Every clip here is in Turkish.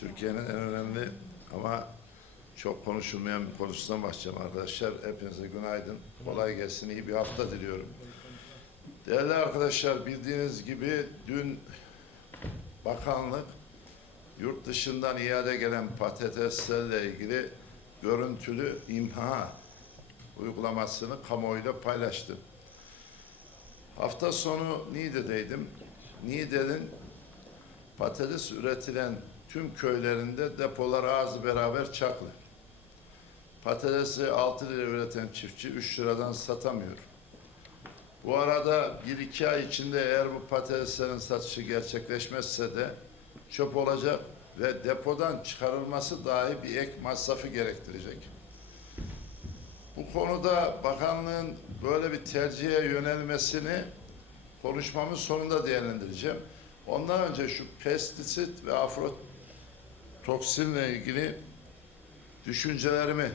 Türkiye'nin en önemli ama çok konuşulmayan bir konusundan başlayacağım arkadaşlar. Hepinize günaydın. Kolay gelsin. iyi bir hafta diliyorum. Değerli arkadaşlar bildiğiniz gibi dün bakanlık yurt dışından iade gelen patateslerle ilgili görüntülü imha uygulamasını kamuoyuyla paylaştı. Hafta sonu Niğde'deydim. Niğde'nin patates üretilen tüm köylerinde depolar ağzı beraber çaklı. Patatesi 6 lira üreten çiftçi 3 liradan satamıyor. Bu arada 1-2 ay içinde eğer bu patateslerin satışı gerçekleşmezse de çöp olacak ve depodan çıkarılması dahi bir ek masrafı gerektirecek. Bu konuda bakanlığın böyle bir tercihe yönelmesini konuşmamın sonunda değerlendireceğim. Ondan önce şu pestisit ve aflatoksinle ilgili düşüncelerimi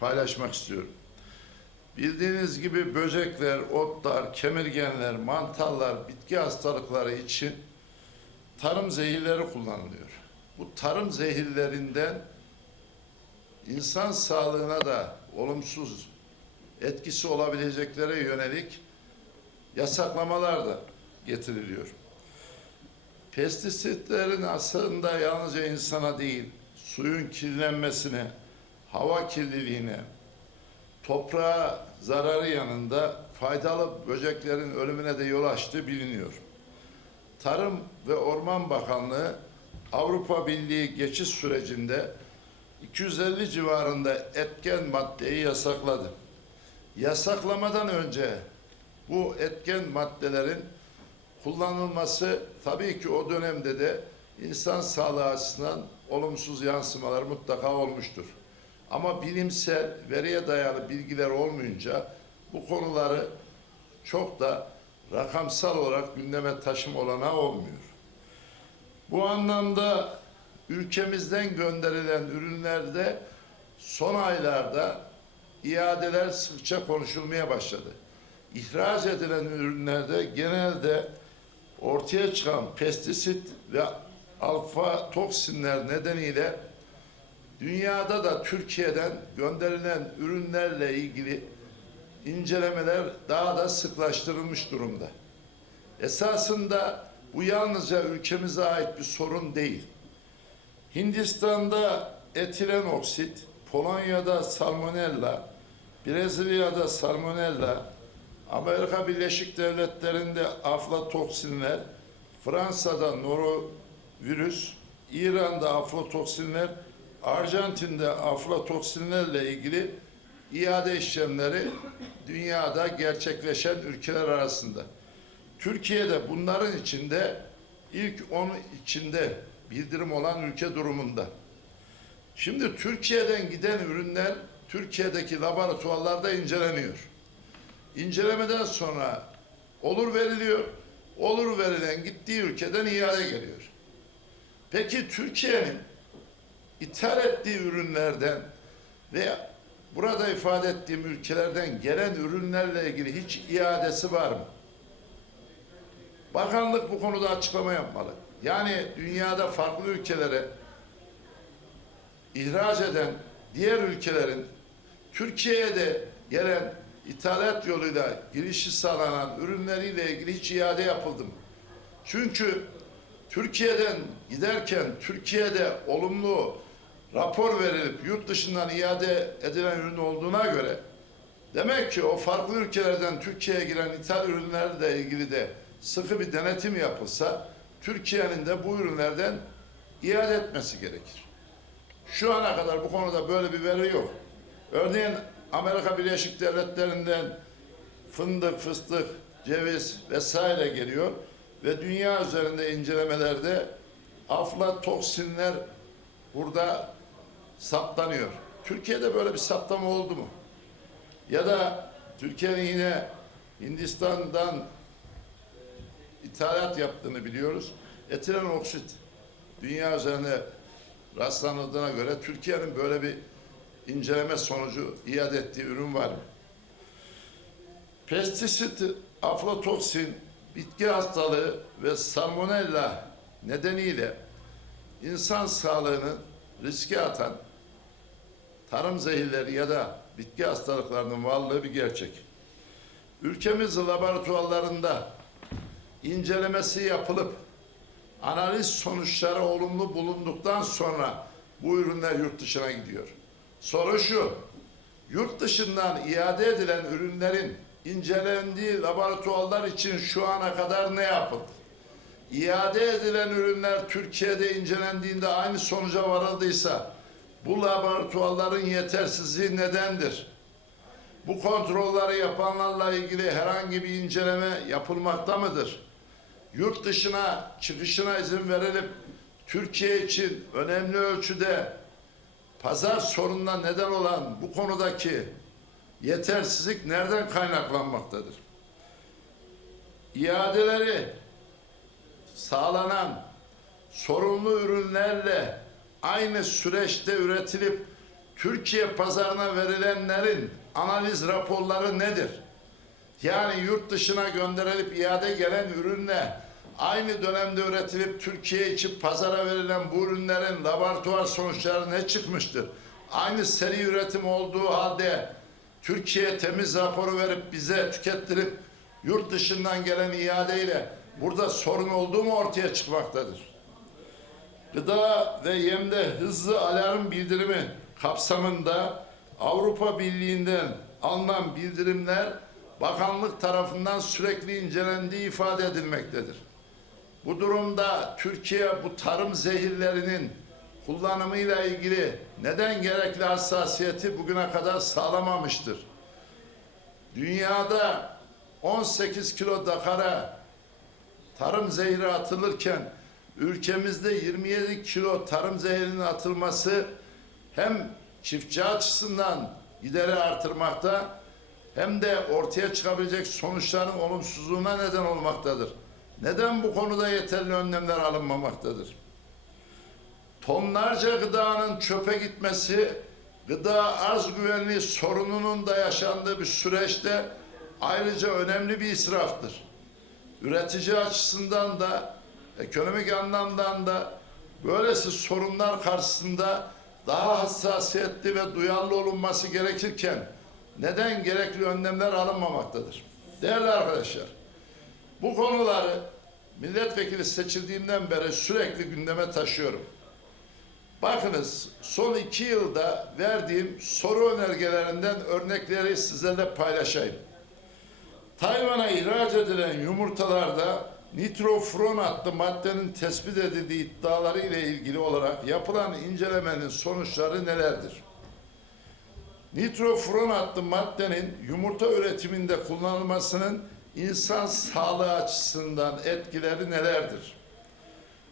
paylaşmak istiyorum. Bildiğiniz gibi böcekler, otlar, kemirgenler, mantarlar, bitki hastalıkları için tarım zehirleri kullanılıyor. Bu tarım zehirlerinden insan sağlığına da olumsuz etkisi olabileceklere yönelik yasaklamalar da getiriliyor. Pestisitlerin aslında yalnızca insana değil, suyun kirlenmesine, hava kirliliğine, toprağa zararı yanında faydalı böceklerin ölümüne de yol açtığı biliniyor. Tarım ve Orman Bakanlığı Avrupa Birliği geçiş sürecinde 250 civarında etken maddeyi yasakladı. Yasaklamadan önce bu etken maddelerin kullanılması tabii ki o dönemde de insan sağlığı açısından olumsuz yansımalar mutlaka olmuştur. Ama bilimsel, veriye dayalı bilgiler olmayınca bu konuları çok da rakamsal olarak gündeme taşıma olanağı olmuyor. Bu anlamda ülkemizden gönderilen ürünlerde son aylarda iadeler sıkça konuşulmaya başladı. İhraç edilen ürünlerde genelde ortaya çıkan pestisit ve alfa toksinler nedeniyle dünyada da Türkiye'den gönderilen ürünlerle ilgili incelemeler daha da sıklaştırılmış durumda. Esasında bu yalnızca ülkemize ait bir sorun değil. Hindistan'da etilen oksit, Polonya'da salmonella, Brezilya'da salmonella, Amerika Birleşik Devletleri'nde aflatoksinler, Fransa'da norovirüs, İran'da aflatoksinler, Arjantin'de aflatoksinlerle ilgili iade işlemleri dünyada gerçekleşen ülkeler arasında. Türkiye'de bunların içinde ilk 10 içinde bildirim olan ülke durumunda. Şimdi Türkiye'den giden ürünler Türkiye'deki laboratuvarlarda inceleniyor. İncelemeden sonra olur veriliyor. Olur verilen gittiği ülkeden iade geliyor. Peki Türkiye'nin ithal ettiği ürünlerden veya burada ifade ettiğim ülkelerden gelen ürünlerle ilgili hiç iadesi var mı? Bakanlık bu konuda açıklama yapmalı. Yani dünyada farklı ülkelere ihraç eden diğer ülkelerin Türkiye'ye de gelen ithalat yoluyla girişi sağlanan ürünleriyle ilgili hiç iade yapıldı? Çünkü Türkiye'den giderken Türkiye'de olumlu rapor verilip yurt dışından iade edilen ürün olduğuna göre demek ki o farklı ülkelerden Türkiye'ye giren ithal ürünlerle ilgili de sıkı bir denetim yapılsa Türkiye'nin de bu ürünlerden iade etmesi gerekir. Şu ana kadar bu konuda böyle bir veri yok. Örneğin Amerika Birleşik Devletleri'nden fındık, fıstık, ceviz vesaire geliyor ve dünya üzerinde incelemelerde aflatoksinler burada saptanıyor. Türkiye'de böyle bir saptama oldu mu? Ya da Türkiye'nin yine Hindistan'dan ithalat yaptığını biliyoruz. Etilen oksit dünya üzerinde rastlanıldığına göre Türkiye'nin böyle bir inceleme sonucu iade ettiği ürün var mı? Pestisit, aflatoksin, bitki hastalığı ve salmonella nedeniyle insan sağlığını riske atan tarım zehirleri ya da bitki hastalıklarının varlığı bir gerçek. Ülkemiz laboratuvarlarında incelemesi yapılıp analiz sonuçları olumlu bulunduktan sonra bu ürünler yurt dışına gidiyor. Soru şu, yurt dışından iade edilen ürünlerin incelendiği laboratuvarlar için şu ana kadar ne yapıldı? İade edilen ürünler Türkiye'de incelendiğinde aynı sonuca varıldıysa bu laboratuvarların yetersizliği nedendir? Bu kontrolleri yapanlarla ilgili herhangi bir inceleme yapılmakta mıdır? Yurt dışına çıkışına izin verilip Türkiye için önemli ölçüde pazar sorununa neden olan bu konudaki yetersizlik nereden kaynaklanmaktadır? İadeleri sağlanan sorunlu ürünlerle aynı süreçte üretilip Türkiye pazarına verilenlerin analiz raporları nedir? Yani yurt dışına gönderilip iade gelen ürünle aynı dönemde üretilip Türkiye için pazara verilen bu ürünlerin laboratuvar sonuçları ne çıkmıştır? Aynı seri üretim olduğu halde Türkiye temiz raporu verip bize tükettirip yurt dışından gelen iadeyle burada sorun olduğu mu ortaya çıkmaktadır? Gıda ve yemde hızlı alarm bildirimi kapsamında Avrupa Birliği'nden alınan bildirimler bakanlık tarafından sürekli incelendiği ifade edilmektedir. Bu durumda Türkiye bu tarım zehirlerinin kullanımıyla ilgili neden gerekli hassasiyeti bugüne kadar sağlamamıştır? Dünyada 18 kilo dakara tarım zehri atılırken ülkemizde 27 kilo tarım zehrinin atılması hem çiftçi açısından gideri artırmakta hem de ortaya çıkabilecek sonuçların olumsuzluğuna neden olmaktadır. Neden bu konuda yeterli önlemler alınmamaktadır? Tonlarca gıdanın çöpe gitmesi, gıda arz güvenliği sorununun da yaşandığı bir süreçte ayrıca önemli bir israftır. Üretici açısından da, ekonomik anlamdan da böylesi sorunlar karşısında daha hassasiyetli ve duyarlı olunması gerekirken neden gerekli önlemler alınmamaktadır? Değerli arkadaşlar, bu konuları milletvekili seçildiğimden beri sürekli gündeme taşıyorum. Bakınız son iki yılda verdiğim soru önergelerinden örnekleri sizlerle paylaşayım. Tayvan'a ihraç edilen yumurtalarda nitrofron adlı maddenin tespit edildiği iddiaları ile ilgili olarak yapılan incelemenin sonuçları nelerdir? Nitrofron adlı maddenin yumurta üretiminde kullanılmasının insan sağlığı açısından etkileri nelerdir?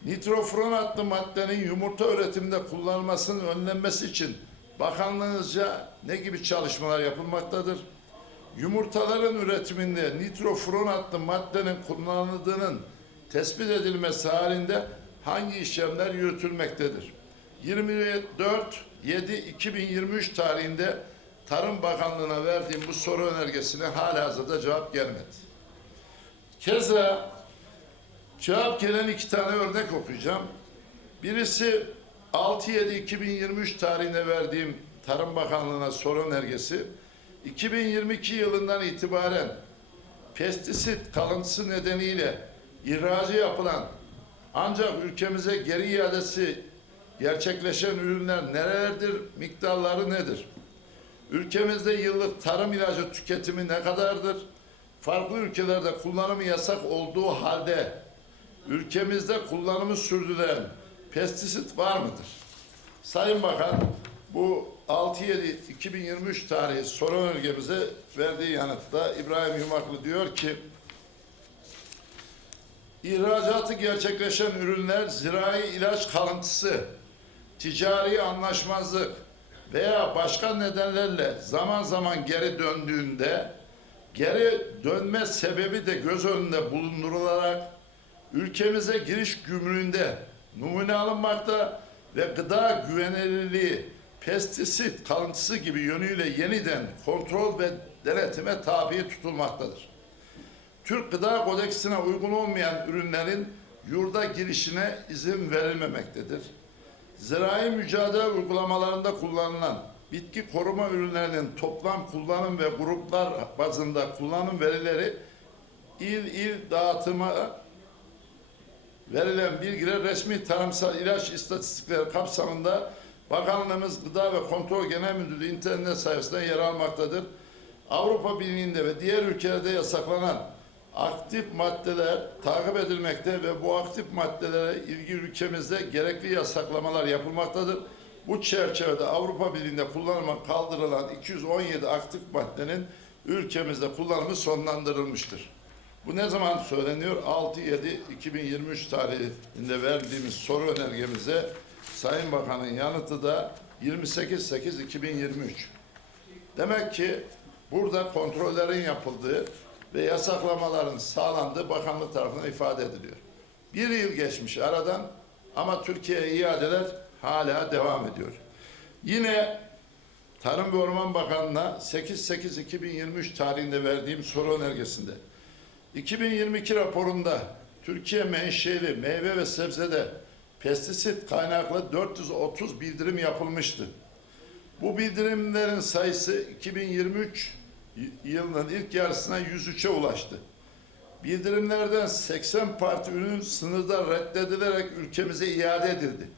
Nitrofron adlı maddenin yumurta üretiminde kullanılmasının önlenmesi için bakanlığınızca ne gibi çalışmalar yapılmaktadır? Yumurtaların üretiminde nitrofron adlı maddenin kullanıldığının tespit edilmesi halinde hangi işlemler yürütülmektedir? 24 7 2023 tarihinde Tarım Bakanlığı'na verdiğim bu soru önergesine hala hazırda cevap gelmedi. Keza cevap gelen iki tane örnek okuyacağım. Birisi 6-7-2023 tarihinde verdiğim Tarım Bakanlığı'na soru önergesi 2022 yılından itibaren pestisit kalıntısı nedeniyle ihracı yapılan ancak ülkemize geri iadesi gerçekleşen ürünler nerelerdir, miktarları nedir? Ülkemizde yıllık tarım ilacı tüketimi ne kadardır? Farklı ülkelerde kullanımı yasak olduğu halde ülkemizde kullanımı sürdürülen pestisit var mıdır? Sayın Bakan bu 6-7-2023 tarihi soru önergemize verdiği yanıtta İbrahim Yumaklı diyor ki İhracatı gerçekleşen ürünler zirai ilaç kalıntısı, ticari anlaşmazlık veya başka nedenlerle zaman zaman geri döndüğünde geri dönme sebebi de göz önünde bulundurularak ülkemize giriş gümrüğünde numune alınmakta ve gıda güvenilirliği pestisit kalıntısı gibi yönüyle yeniden kontrol ve denetime tabi tutulmaktadır. Türk Gıda Kodeksine uygun olmayan ürünlerin yurda girişine izin verilmemektedir. zirai mücadele uygulamalarında kullanılan bitki koruma ürünlerinin toplam kullanım ve gruplar bazında kullanım verileri il il dağıtıma verilen bilgiler resmi tarımsal ilaç istatistikleri kapsamında Bakanlığımız Gıda ve Kontrol Genel Müdürlüğü internet sayfasında yer almaktadır. Avrupa Birliği'nde ve diğer ülkelerde yasaklanan aktif maddeler takip edilmekte ve bu aktif maddelere ilgi ülkemizde gerekli yasaklamalar yapılmaktadır. Bu çerçevede Avrupa Birliği'nde kullanıma kaldırılan 217 aktif maddenin ülkemizde kullanımı sonlandırılmıştır. Bu ne zaman söyleniyor? 6-7-2023 tarihinde verdiğimiz soru önergemize Sayın Bakan'ın yanıtı da 28-8-2023. Demek ki burada kontrollerin yapıldığı ve yasaklamaların sağlandığı bakanlık tarafından ifade ediliyor. Bir yıl geçmiş aradan ama Türkiye'ye iadeler hala devam ediyor. Yine Tarım ve Orman Bakanlığı'na 8-8-2023 tarihinde verdiğim soru önergesinde 2022 raporunda Türkiye menşeli meyve ve sebzede pestisit kaynaklı 430 bildirim yapılmıştı. Bu bildirimlerin sayısı 2023 y- yılının ilk yarısına 103'e ulaştı. Bildirimlerden 80 parti ürün sınırda reddedilerek ülkemize iade edildi.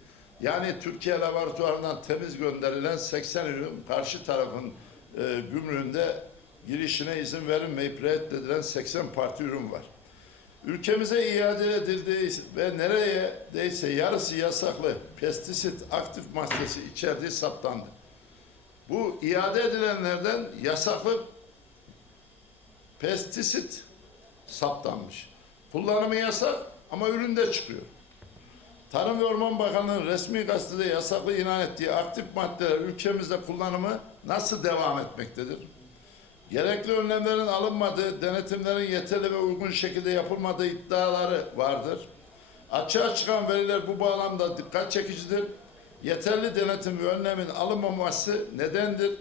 Yani Türkiye laboratuvarından temiz gönderilen 80 ürün karşı tarafın e, gümrüğünde girişine izin verilmeyip reddedilen 80 parti ürün var. Ülkemize iade edildiği ve nereye değse yarısı yasaklı pestisit aktif maddesi içerdiği saptandı. Bu iade edilenlerden yasaklı pestisit saptanmış. Kullanımı yasak ama üründe çıkıyor. Tarım ve Orman Bakanlığı'nın resmi gazetede yasaklı ilan ettiği aktif maddeler ülkemizde kullanımı nasıl devam etmektedir? Gerekli önlemlerin alınmadığı, denetimlerin yeterli ve uygun şekilde yapılmadığı iddiaları vardır. Açığa çıkan veriler bu bağlamda dikkat çekicidir. Yeterli denetim ve önlemin alınmaması nedendir?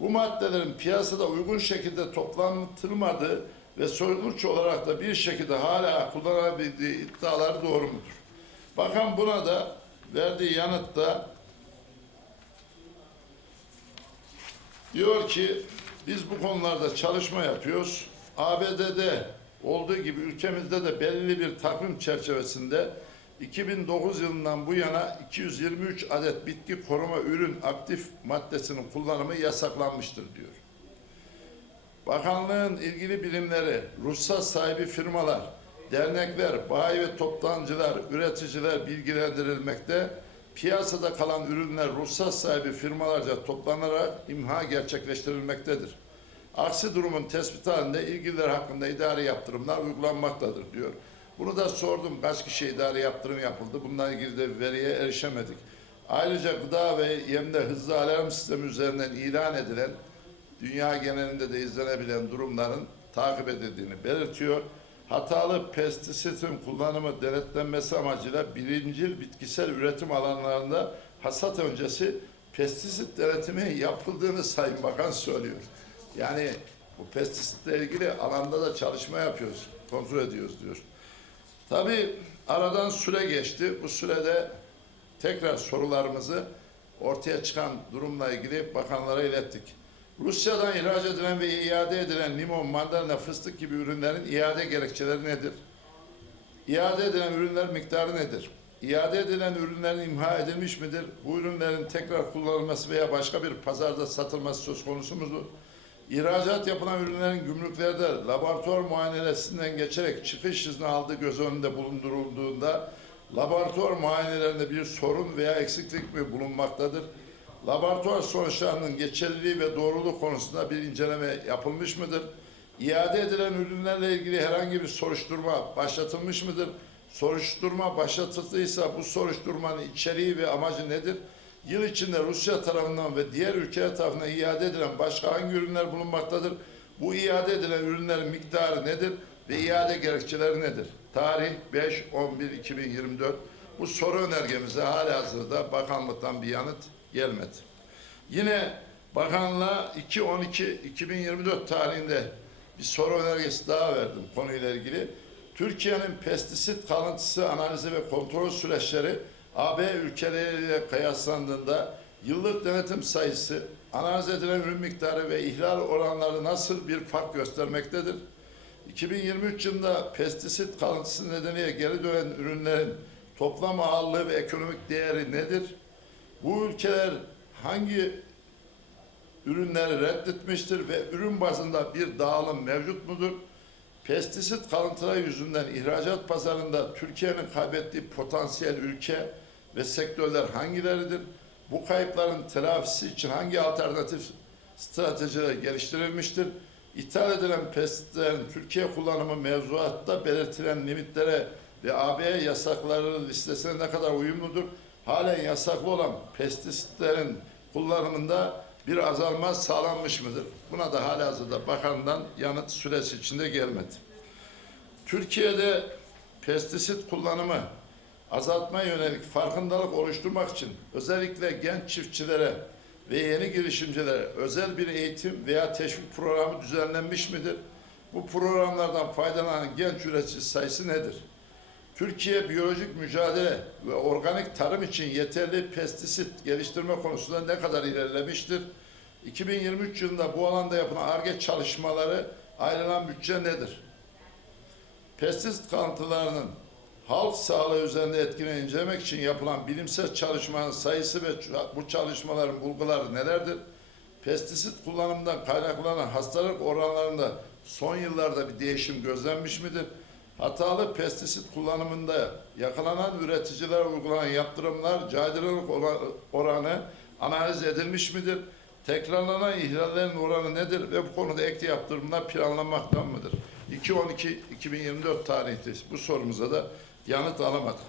Bu maddelerin piyasada uygun şekilde toplantılmadığı ve soygunç olarak da bir şekilde hala kullanabildiği iddialar doğru mudur? Bakan buna da verdiği yanıtta diyor ki biz bu konularda çalışma yapıyoruz. ABD'de olduğu gibi ülkemizde de belirli bir takvim çerçevesinde 2009 yılından bu yana 223 adet bitki koruma ürün aktif maddesinin kullanımı yasaklanmıştır diyor. Bakanlığın ilgili birimleri, ruhsat sahibi firmalar, dernekler, bayi ve toptancılar, üreticiler bilgilendirilmekte. Piyasada kalan ürünler ruhsat sahibi firmalarca toplanarak imha gerçekleştirilmektedir. Aksi durumun tespiti halinde ilgililer hakkında idari yaptırımlar uygulanmaktadır diyor. Bunu da sordum kaç kişi idari yaptırım yapıldı. Bununla ilgili de veriye erişemedik. Ayrıca gıda ve yemde hızlı alarm sistemi üzerinden ilan edilen dünya genelinde de izlenebilen durumların takip edildiğini belirtiyor. Hatalı pestisitin kullanımı denetlenmesi amacıyla birincil bitkisel üretim alanlarında hasat öncesi pestisit denetimi yapıldığını Sayın Bakan söylüyor. Yani bu pestisitle ilgili alanda da çalışma yapıyoruz, kontrol ediyoruz diyor. Tabii aradan süre geçti. Bu sürede tekrar sorularımızı ortaya çıkan durumla ilgili bakanlara ilettik. Rusya'dan ihraç edilen ve iade edilen limon, mandalina, fıstık gibi ürünlerin iade gerekçeleri nedir? İade edilen ürünler miktarı nedir? İade edilen ürünlerin imha edilmiş midir? Bu ürünlerin tekrar kullanılması veya başka bir pazarda satılması söz konusu mudur? İhracat yapılan ürünlerin gümrüklerde laboratuvar muayenesinden geçerek çıkış izni aldığı göz önünde bulundurulduğunda laboratuvar muayenelerinde bir sorun veya eksiklik mi bulunmaktadır? Laboratuvar sonuçlarının geçerliliği ve doğruluğu konusunda bir inceleme yapılmış mıdır? İade edilen ürünlerle ilgili herhangi bir soruşturma başlatılmış mıdır? Soruşturma başlatıldıysa bu soruşturmanın içeriği ve amacı nedir? Yıl içinde Rusya tarafından ve diğer ülkeler tarafından iade edilen başka hangi ürünler bulunmaktadır? Bu iade edilen ürünlerin miktarı nedir ve iade gerekçeleri nedir? Tarih 5-11-2024. Bu soru önergemize halihazırda bakanlıktan bir yanıt gelmedi. Yine bakanlığa 2-12-2024 tarihinde bir soru önergesi daha verdim konuyla ilgili. Türkiye'nin pestisit kalıntısı analizi ve kontrol süreçleri AB ülkeleriyle kıyaslandığında yıllık denetim sayısı, analiz edilen ürün miktarı ve ihlal oranları nasıl bir fark göstermektedir? 2023 yılında pestisit kalıntısı nedeniyle geri dönen ürünlerin toplam ağırlığı ve ekonomik değeri nedir? Bu ülkeler hangi ürünleri reddetmiştir ve ürün bazında bir dağılım mevcut mudur? Pestisit kalıntıları yüzünden ihracat pazarında Türkiye'nin kaybettiği potansiyel ülke ve sektörler hangileridir? Bu kayıpların telafisi için hangi alternatif stratejiler geliştirilmiştir? İthal edilen pestisitlerin Türkiye kullanımı mevzuatta belirtilen limitlere ve AB yasakları listesine ne kadar uyumludur? Halen yasaklı olan pestisitlerin kullanımında bir azalma sağlanmış mıdır? Buna da halihazırda bakandan yanıt süresi içinde gelmedi. Türkiye'de pestisit kullanımı azaltmaya yönelik farkındalık oluşturmak için özellikle genç çiftçilere ve yeni girişimcilere özel bir eğitim veya teşvik programı düzenlenmiş midir? Bu programlardan faydalanan genç üretici sayısı nedir? Türkiye biyolojik mücadele ve organik tarım için yeterli pestisit geliştirme konusunda ne kadar ilerlemiştir? 2023 yılında bu alanda yapılan ARGE çalışmaları ayrılan bütçe nedir? Pestisit kalıntılarının halk sağlığı üzerinde etkilerini incelemek için yapılan bilimsel çalışmanın sayısı ve bu çalışmaların bulguları nelerdir? Pestisit kullanımından kaynaklanan hastalık oranlarında son yıllarda bir değişim gözlenmiş midir? Hatalı pestisit kullanımında yakalanan üreticilere uygulanan yaptırımlar caydırılık oranı analiz edilmiş midir? Tekrarlanan ihlallerin oranı nedir ve bu konuda ek yaptırımlar planlanmakta mıdır? 2-12-2024 tarihli bu sorumuza da yanıt alamadık.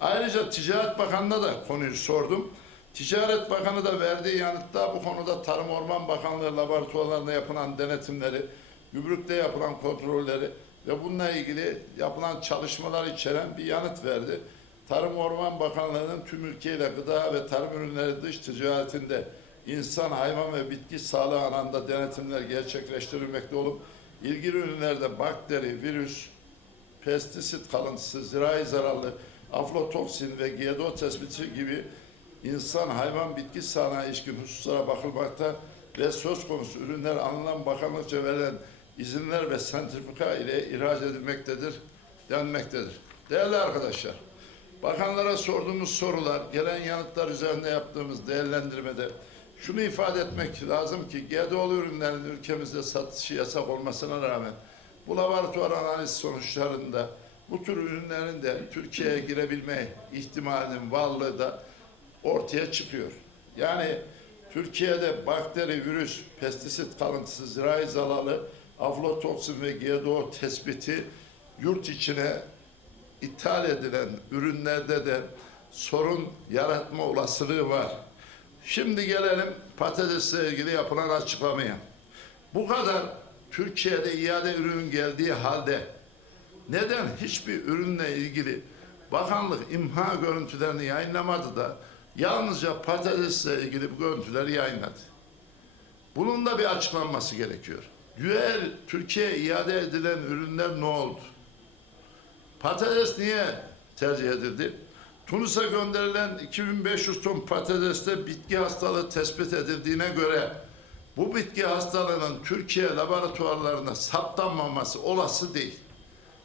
Ayrıca Ticaret Bakanı'na da konuyu sordum. Ticaret Bakanı da verdiği yanıtta bu konuda Tarım Orman Bakanlığı laboratuvarlarında yapılan denetimleri, gümrükte yapılan kontrolleri ve bununla ilgili yapılan çalışmalar içeren bir yanıt verdi. Tarım Orman Bakanlığı'nın tüm ülkeyle gıda ve tarım ürünleri dış ticaretinde insan, hayvan ve bitki sağlığı alanda denetimler gerçekleştirilmekte olup ilgili ürünlerde bakteri, virüs, pestisit kalıntısı, zirai zararlı, aflatoksin ve GDO tespiti gibi insan, hayvan, bitki sağlığına ilişkin hususlara bakılmakta ve söz konusu ürünler alınan bakanlıkça verilen izinler ve sentrifika ile ihraç edilmektedir, denmektedir. Değerli arkadaşlar, bakanlara sorduğumuz sorular, gelen yanıtlar üzerinde yaptığımız değerlendirmede şunu ifade etmek lazım ki GDO'lu ürünlerin ülkemizde satışı yasak olmasına rağmen bu laboratuvar analiz sonuçlarında bu tür ürünlerin de Türkiye'ye girebilme ihtimalinin varlığı da ortaya çıkıyor. Yani Türkiye'de bakteri, virüs, pestisit kalıntısı, zirai zararlı, aflatoksin ve GDO tespiti yurt içine ithal edilen ürünlerde de sorun yaratma olasılığı var. Şimdi gelelim patatesle ilgili yapılan açıklamaya. Bu kadar Türkiye'de iade ürün geldiği halde neden hiçbir ürünle ilgili bakanlık imha görüntülerini yayınlamadı da yalnızca patatesle ilgili bu görüntüleri yayınladı? Bunun da bir açıklanması gerekiyor. Diğer Türkiye iade edilen ürünler ne oldu? Patates niye tercih edildi? Tunus'a gönderilen 2500 ton patateste bitki hastalığı tespit edildiğine göre bu bitki hastalığının Türkiye laboratuvarlarında saptanmaması olası değil.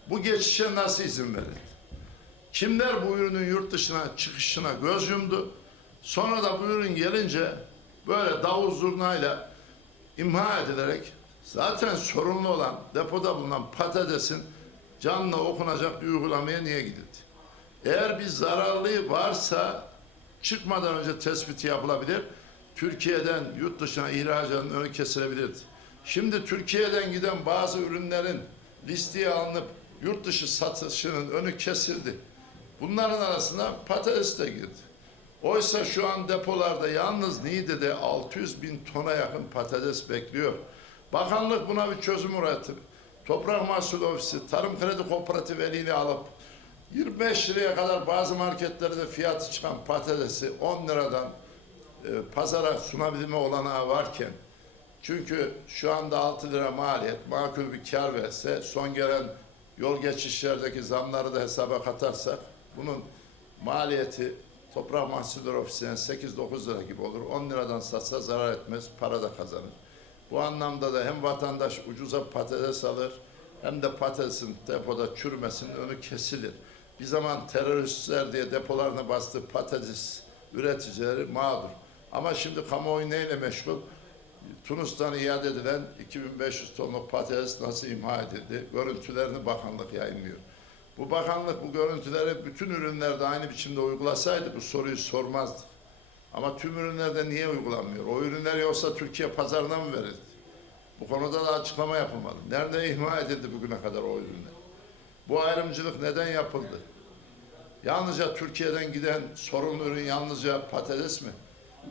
Bu geçişe nasıl izin verildi? Kimler bu ürünün yurt dışına çıkışına göz yumdu? Sonra da bu ürün gelince böyle davul zurnayla imha edilerek zaten sorunlu olan depoda bulunan patatesin canlı okunacak bir uygulamaya niye gidildi? Eğer bir zararlı varsa çıkmadan önce tespiti yapılabilir. Türkiye'den yurt dışına ihracatın önü kesilebilirdi. Şimdi Türkiye'den giden bazı ürünlerin listeye alınıp yurt dışı satışının önü kesildi. Bunların arasında patates de girdi. Oysa şu an depolarda yalnız Niğde'de 600 bin tona yakın patates bekliyor. Bakanlık buna bir çözüm üretti. Toprak Mahsul Ofisi, Tarım Kredi Kooperatifi eliyle alıp 25 liraya kadar bazı marketlerde fiyatı çıkan patatesi 10 liradan e, pazara sunabilme olanağı varken çünkü şu anda 6 lira maliyet makul bir kar verse son gelen yol geçişlerdeki zamları da hesaba katarsak bunun maliyeti Toprak Mahsulleri Ofisi'ne 8-9 lira gibi olur. 10 liradan satsa zarar etmez, para da kazanır. Bu anlamda da hem vatandaş ucuza patates alır hem de patatesin depoda çürümesinin önü kesilir. Bir zaman teröristler diye depolarına bastığı patates üreticileri mağdur. Ama şimdi kamuoyu neyle meşgul? Tunus'tan iade edilen 2500 tonluk patates nasıl imha edildi? Görüntülerini bakanlık yayınlıyor. Bu bakanlık bu görüntüleri bütün ürünlerde aynı biçimde uygulasaydı bu soruyu sormazdı. Ama tüm ürünlerde niye uygulanmıyor? O ürünler yoksa Türkiye pazarına mı verildi? Bu konuda da açıklama yapılmalı. Nerede ihmal edildi bugüne kadar o ürünler? Bu ayrımcılık neden yapıldı? Yalnızca Türkiye'den giden sorunlu ürün yalnızca patates mi?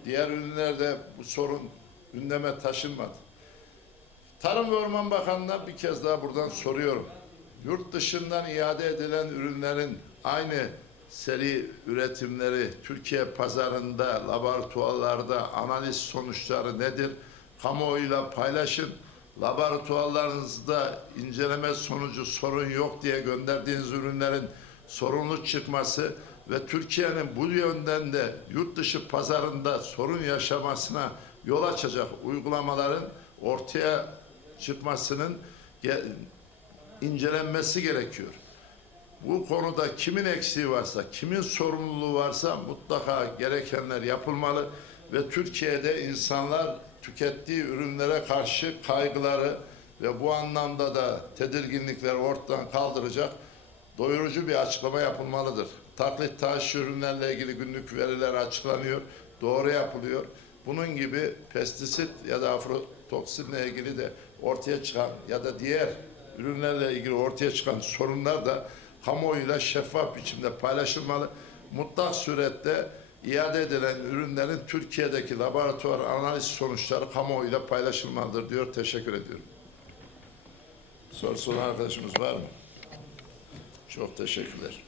Diğer ürünlerde bu sorun gündeme taşınmadı. Tarım ve Orman Bakanı'na bir kez daha buradan soruyorum. Yurt dışından iade edilen ürünlerin aynı seri üretimleri Türkiye pazarında, laboratuvarlarda analiz sonuçları nedir? Kamuoyuyla paylaşın. Laboratuvarlarınızda inceleme sonucu sorun yok diye gönderdiğiniz ürünlerin sorunlu çıkması ve Türkiye'nin bu yönden de yurt dışı pazarında sorun yaşamasına yol açacak uygulamaların ortaya çıkmasının incelenmesi gerekiyor. Bu konuda kimin eksiği varsa, kimin sorumluluğu varsa mutlaka gerekenler yapılmalı ve Türkiye'de insanlar tükettiği ürünlere karşı kaygıları ve bu anlamda da tedirginlikleri ortadan kaldıracak doyurucu bir açıklama yapılmalıdır. Taklit taş ürünlerle ilgili günlük veriler açıklanıyor, doğru yapılıyor. Bunun gibi pestisit ya da aflatoksinle ilgili de ortaya çıkan ya da diğer ürünlerle ilgili ortaya çıkan sorunlar da kamuoyuyla şeffaf biçimde paylaşılmalı. Mutlak surette iade edilen ürünlerin Türkiye'deki laboratuvar analiz sonuçları kamuoyuyla paylaşılmalıdır diyor. Teşekkür ediyorum. Sorusu olan arkadaşımız var mı? Çok teşekkürler.